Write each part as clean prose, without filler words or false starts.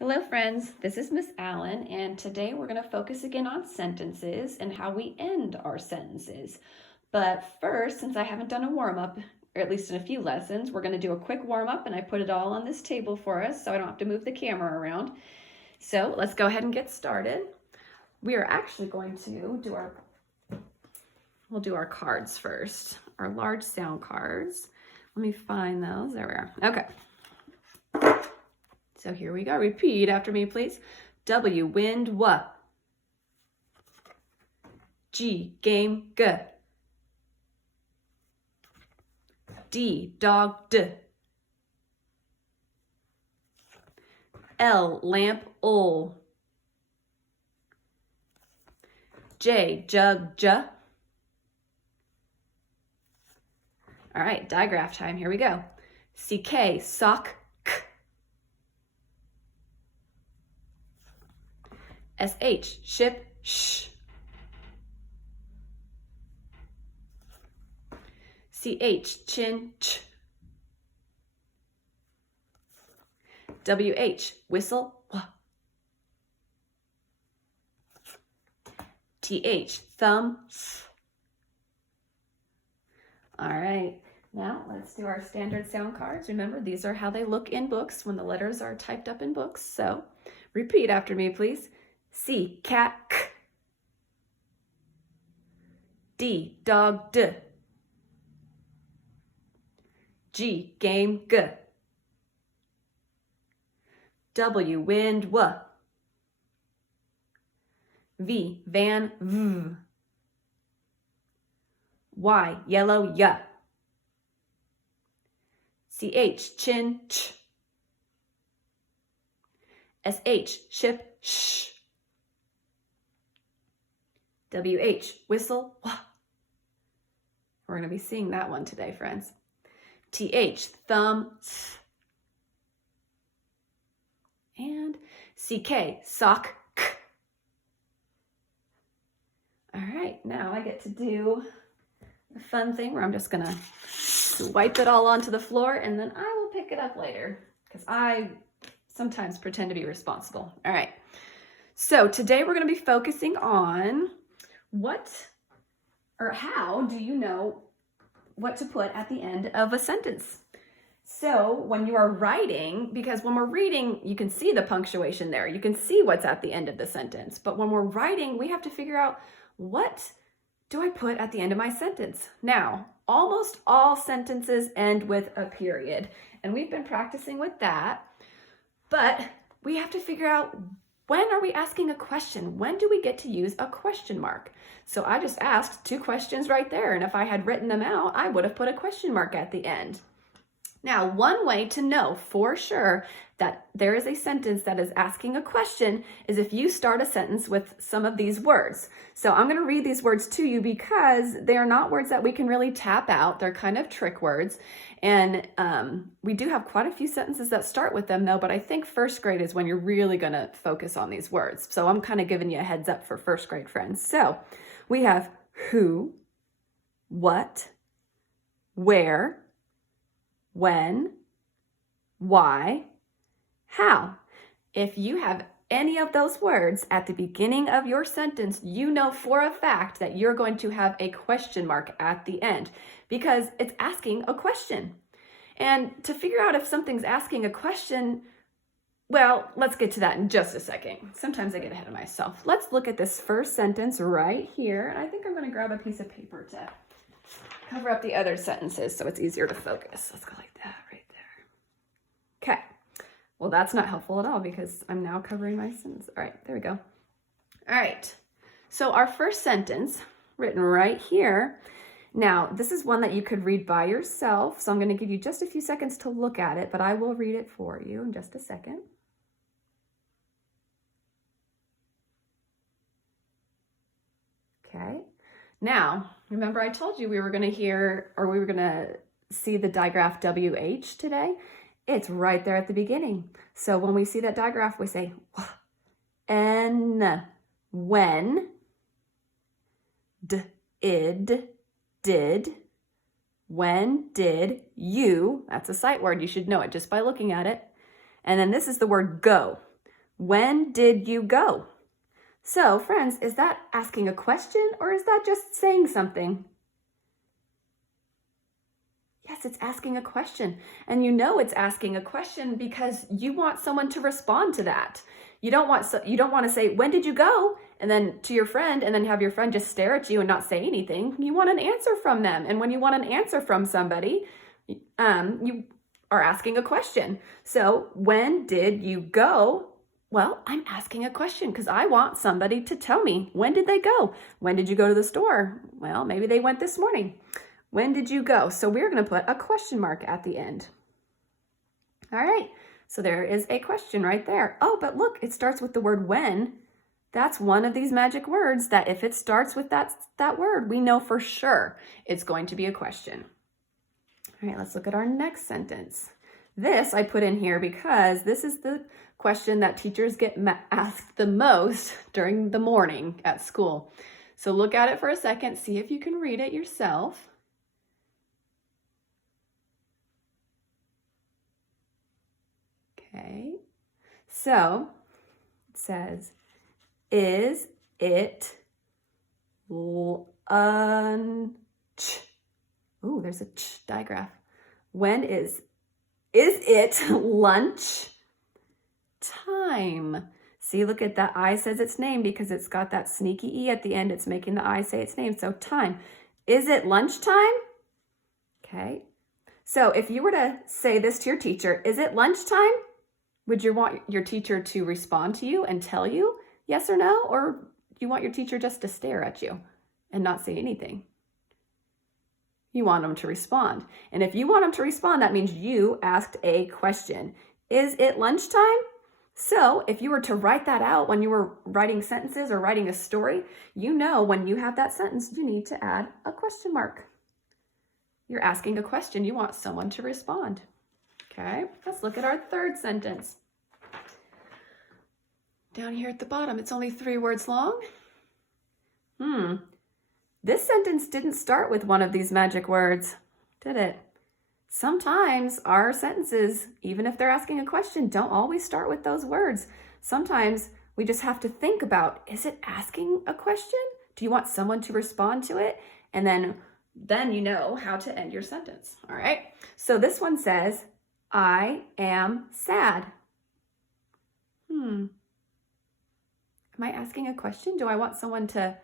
Hello friends, this is Miss Allen, and today we're going to focus again on sentences and how we end our sentences. But first, since I haven't done a warm-up, or at least in a few lessons, we're going to do a quick warm-up, and I put it all on this table for us so I don't have to move the camera around. So let's go ahead and get started. We are actually going to do we'll do our cards first, our large sound cards. Let me find those. There we are. Okay. So here we go. Repeat after me, please. W, wind, W. G, game, G. D, dog, D. L, lamp, ol. J, jug, J. All right, digraph time. Here we go. CK, sock, K. SH, ship, sh. CH, chin, ch. WH, whistle, wh. TH, thumb, th. All right, now let's do our standard sound cards. Remember, these are how they look in books when the letters are typed up in books. So repeat after me, please. C, cat, k. D, dog, d. G, game, g. W, wind, w. V, van, v. Y, yellow, y. CH, chin, ch. SH, ship, sh. WH, whistle, wh. We're going to be seeing that one today, friends. TH, thumb, th. And CK, sock, k. All right, now I get to do a fun thing where I'm just going to wipe it all onto the floor, and then I will pick it up later because I sometimes pretend to be responsible. All right, so today we're going to be focusing on how do you know what to put at the end of a sentence? So when you are writing, because when we're reading, you can see the punctuation there. You can see what's at the end of the sentence. But when we're writing, we have to figure out, what do I put at the end of my sentence? Now, almost all sentences end with a period, and we've been practicing with that. But we have to figure out, when are we asking a question? When do we get to use a question mark? So I just asked 2 questions right there, and if I had written them out, I would have put a question mark at the end. Now, one way to know for sure that there is a sentence that is asking a question is if you start a sentence with some of these words. So I'm going to read these words to you because they are not words that we can really tap out. They're kind of trick words. And we do have quite a few sentences that start with them though, but I think first grade is when you're really going to focus on these words. So I'm kind of giving you a heads up for first grade friends. So we have who, what, where, when, why, how. If you have any of those words at the beginning of your sentence, you know for a fact that you're going to have a question mark at the end because it's asking a question. And to figure out if something's asking a question, well, let's get to that in just a second. Sometimes I get ahead of myself. Let's look at this first sentence right here. I think I'm going to grab a piece of paper to cover up the other sentences so it's easier to focus. Let's go like that right there. Okay. Well, that's not helpful at all because I'm now covering my sentence. All right, there we go. All right. So our first sentence written right here. Now, this is one that you could read by yourself. So I'm going to give you just a few seconds to look at it, but I will read it for you in just a second. Okay. Now, remember I told you we were going to see the digraph WH today? It's right there at the beginning. So when we see that digraph, we say N, when, d, id, did, when, did, you. That's a sight word. You should know it just by looking at it. And then this is the word go. When did you go? So, friends, is that asking a question or is that just saying something? Yes, it's asking a question. And you know it's asking a question because you want someone to respond to that. You don't want to say, when did you go? And then to your friend, and then have your friend just stare at you and not say anything. You want an answer from them. And when you want an answer from somebody, you are asking a question. So when did you go? Well, I'm asking a question because I want somebody to tell me, when did they go? When did you go to the store? Well, maybe they went this morning. When did you go? So we're going to put a question mark at the end. All right, so there is a question right there. Oh, but look, it starts with the word when. That's one of these magic words that if it starts with that word, we know for sure it's going to be a question. All right, let's look at our next sentence. This I put in here because this is the question that teachers get asked the most during the morning at school. So look at it for a second, see if you can read it yourself. Okay, so it says, is it lunch? Ooh, there's a ch digraph. When is it lunch time? See, look at that I says its name because it's got that sneaky E at the end. It's making the I say its name. So time. Is it lunchtime? Okay. So if you were to say this to your teacher, is it lunchtime? Would you want your teacher to respond to you and tell you yes or no? Or do you want your teacher just to stare at you and not say anything? You want them to respond. And if you want them to respond, that means you asked a question. Is it lunchtime? So if you were to write that out when you were writing sentences or writing a story, you know when you have that sentence, you need to add a question mark. You're asking a question. You want someone to respond. Okay, let's look at our third sentence. Down here at the bottom, it's only 3 words long. This sentence didn't start with one of these magic words, did it? Sometimes our sentences, even if they're asking a question, don't always start with those words. Sometimes we just have to think about, is it asking a question? Do you want someone to respond to it? And then you know how to end your sentence, all right? So this one says, I am sad. Am I asking a question? Do I want someone to,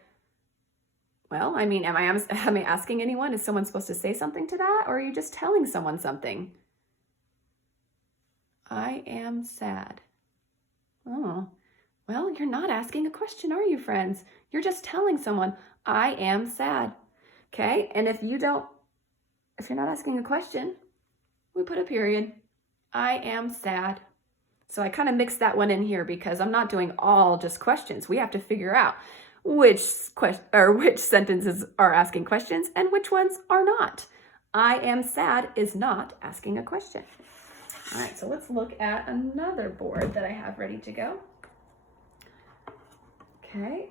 well, I mean, am I asking anyone? Is someone supposed to say something to that? Or are you just telling someone something? I am sad. Oh, well, you're not asking a question, are you, friends? You're just telling someone, I am sad. Okay, and if you're not asking a question, we put a period. I am sad. So I kind of mixed that one in here because I'm not doing all just questions. We have to figure out which sentences are asking questions and which ones are not. I am sad is not asking a question. All right, so let's look at another board that I have ready to go. Okay,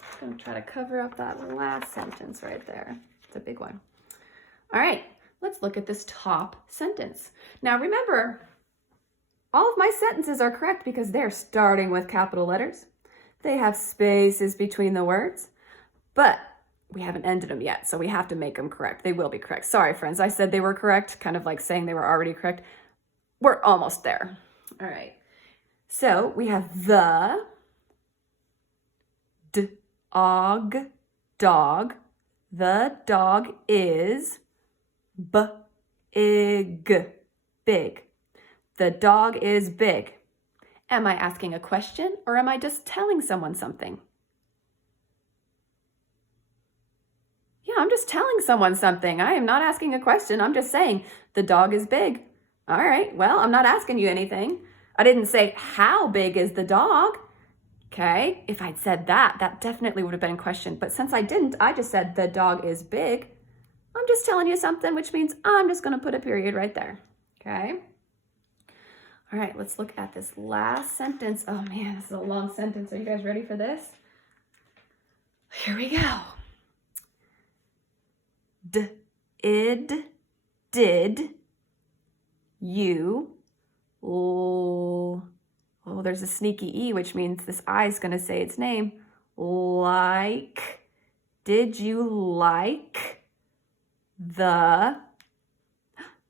I'm going to try to cover up that last sentence right there. It's a big one. All right, let's look at this top sentence. Now remember, all of my sentences are correct because they're starting with capital letters. They have spaces between the words, but we haven't ended them yet, so we have to make them correct. They will be correct. Sorry, friends, I said they were correct, kind of like saying they were already correct. We're almost there. All right, so we have the, dog. The dog is big. The dog is big. Am I asking a question or am I just telling someone something? Yeah, I'm just telling someone something. I am not asking a question. I'm just saying the dog is big. All right, well, I'm not asking you anything. I didn't say how big is the dog. Okay, if I'd said that definitely would have been a question. But since I didn't, I just said the dog is big. I'm just telling you something, which means I'm just going to put a period right there. Okay. All right, let's look at this last sentence. Oh man, this is a long sentence. Are you guys ready for this? Here we go. Did you Oh, there's a sneaky E, which means this I is going to say its name. Like, did you like the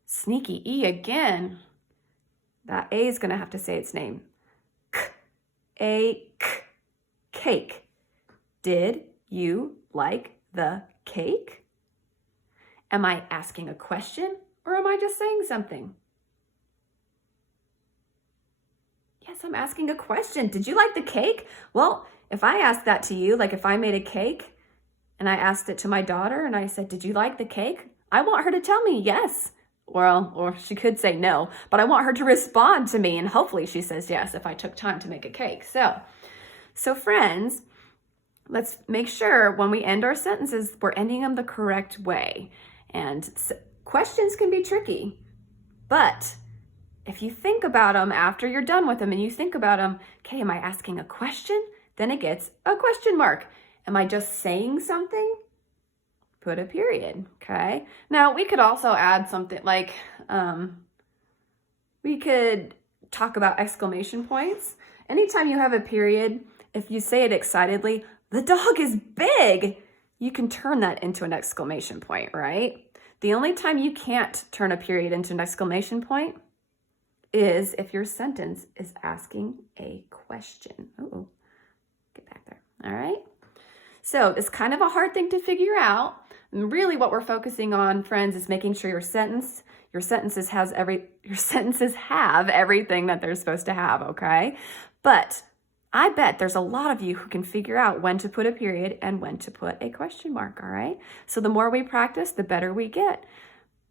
sneaky E again? That A is going to have to say its name. Cake. Did you like the cake? Am I asking a question or am I just saying something? Yes, I'm asking a question. Did you like the cake? Well, if I asked that to you, like if I made a cake and I asked it to my daughter and I said, did you like the cake? I want her to tell me yes. Well, or she could say no, but I want her to respond to me and hopefully she says yes if I took time to make a cake. So friends, let's make sure when we end our sentences, we're ending them the correct way. And questions can be tricky, but if you think about them after you're done with them and you think about them, okay, am I asking a question? Then it gets a question mark. Am I just saying something? Put a period, okay? Now, we could also add something like, we could talk about exclamation points. Anytime you have a period, if you say it excitedly, the dog is big, you can turn that into an exclamation point, right? The only time you can't turn a period into an exclamation point is if your sentence is asking a question. Oh, get back there. All right. So it's kind of a hard thing to figure out. And really what we're focusing on, friends, is making sure your sentences have everything that they're supposed to have, okay? But I bet there's a lot of you who can figure out when to put a period and when to put a question mark, all right? So the more we practice, the better we get.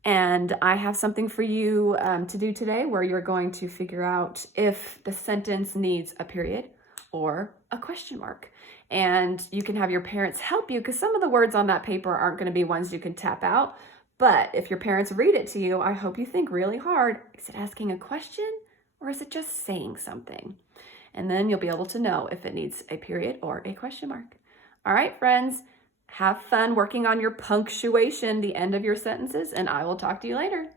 And I have something for you to do today where you're going to figure out if the sentence needs a period or a question mark. And you can have your parents help you because some of the words on that paper aren't going to be ones you can tap out. But if your parents read it to you, I hope you think really hard. Is it asking a question or is it just saying something? And then you'll be able to know if it needs a period or a question mark. All right, friends. Have fun working on your punctuation, the end of your sentences, and I will talk to you later.